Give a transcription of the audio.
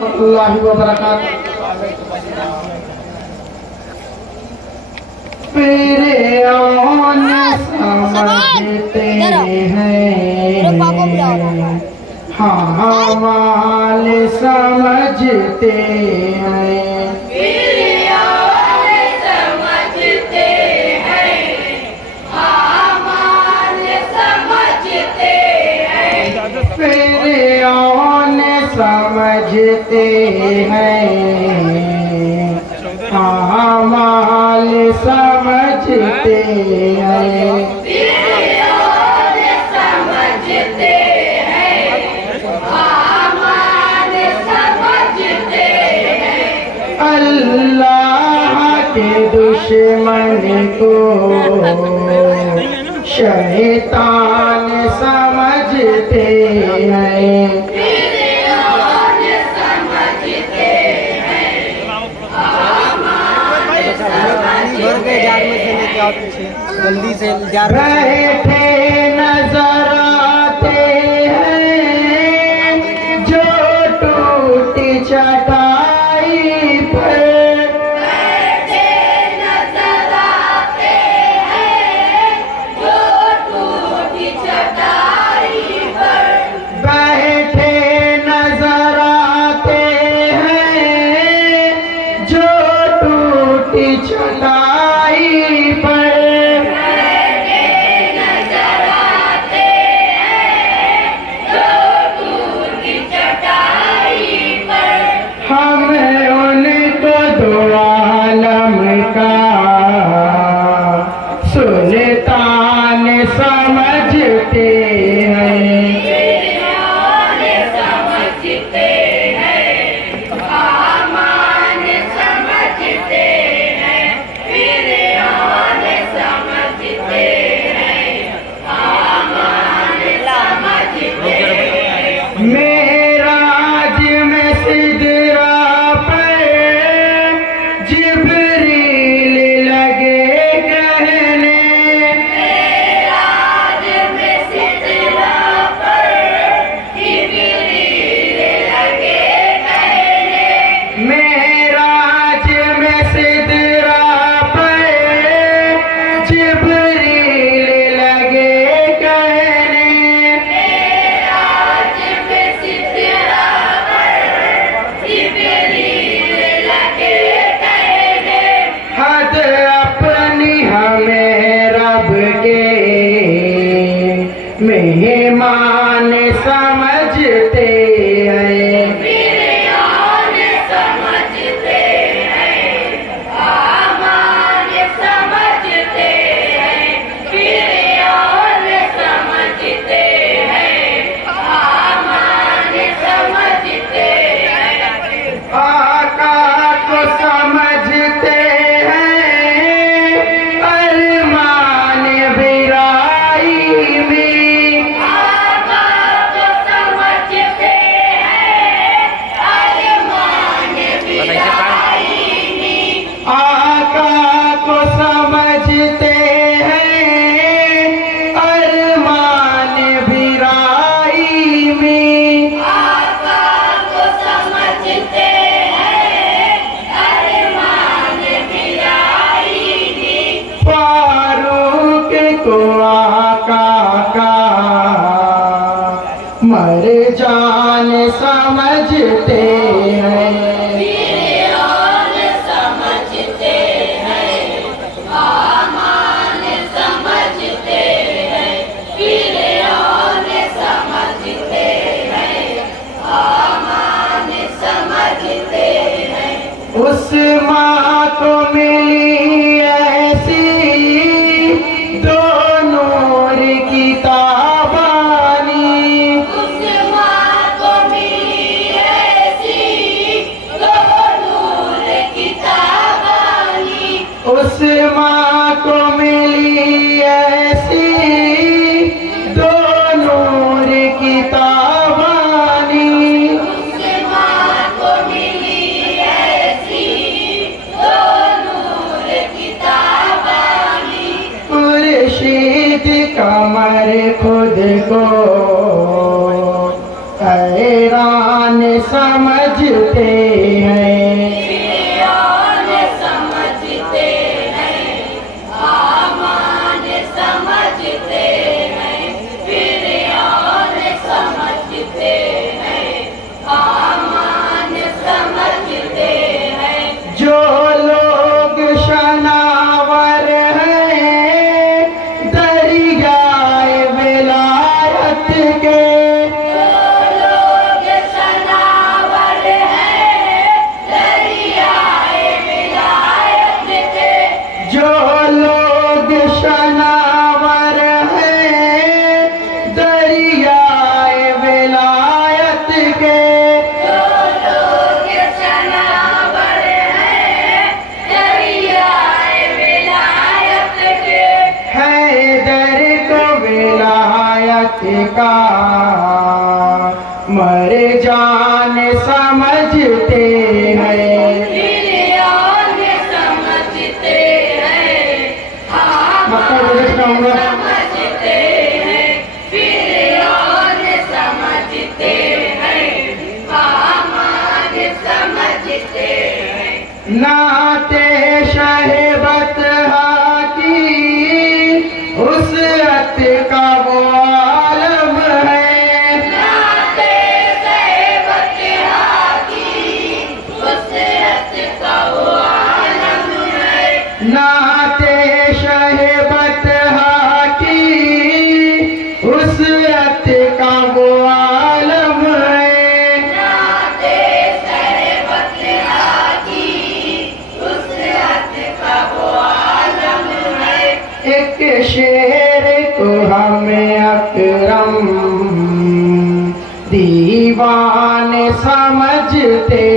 अल्लाह व बरकात। फिर औन समझते हैं, हाँ माल समझते हैं। फिर औन समझते हैं, हाँ माल समझते हैं। फिर औन समझते हैं, हाँ माल समझते हैं। फिर औन समझते हैं, हाँ माल समझते हैं। अल्लाह के दुश्मन को शैतान समझते हैं। फिर औन समझते हैं, हाँ माल समझते जार में से लेके आओ पीछे जल्दी से जार में से। बैठे नजर आते हैं जो टूटी चटाई पर, बैठे नजर आते हैं जो टूटी चटाई पर। बैठे नजर आते हैं जो टूटी चटाई पर। बैठे नजर आते हैं जो टूटी चटाई पर। हम उनको दो आलम का सुल्तान समझते हैं। फिर औन समझते हैं, हाँ माल समझते हैं। फिर औन समझते हैं, हाँ माल समझते हैं। मेराज में सिदरा पर जिब्रील लगे कहने, मेराज में सिदरा पर जिब्रील लगे कहने। मेराज में सिदरा पर जिब्रील लगे कहने। मेराज में सिदरा पर जिब्रील लगे कहने। हद अपनी हमें रब के मेहमान समझते हैं। फिर औन समझते हैं, हाँ माल समझते हैं। फिर औन समझते हैं, हाँ माल समझते हैं। आका को समझते हैं अरमान बिराई में। आका को समझते हैं, अरमान बिराई में। आका को समझते हैं अरमान बिराई में। आका को समझते हैं, अरमान बिराई में। फारूक को आका का मर जान समझते हैं। फिर औन समझते हैं, हाँ माल समझते हैं। फिर औन समझते हैं, हाँ माल समझते हैं। उस माँ को मिली ऐसी दो नूर की ताबानी, उस माँ को मिली ऐसी दो नूर की ताबानी। उस माँ को मिली ऐसी दो नूर की ताबानी। उस माँ को मिली ऐसी दो नूर की ताबानी। खुर्शीद कमर खुद को हैरान समझते समझते हैं। फिरौन समझते हैं, हामान समझते हैं, फिरौन समझते हैं, हामान समझते हैं। जो लोग शनावर हैं दरियाए विलायत के, लोग सनावर हैं दरियाए विलायत के, जो लोग शनावर हैं दरियाए विलायत के, लोग सनावर हैं दरियाए विलायत के। हैदर को विलायत का मर जान समझते हैं। फिरौन समझते हैं, हामान समझते हैं, फिरौन समझते हैं, हामान समझते हैं। नाते शहबत की उसरत का वो आलम है। नाते सहबत की उसरत का वो आलम है। नाते शहबत की उसरत का वो आलम है। नाते सहबत की उसरत का वो आलम है। एक शेर को हमें अकरम दीवान समझते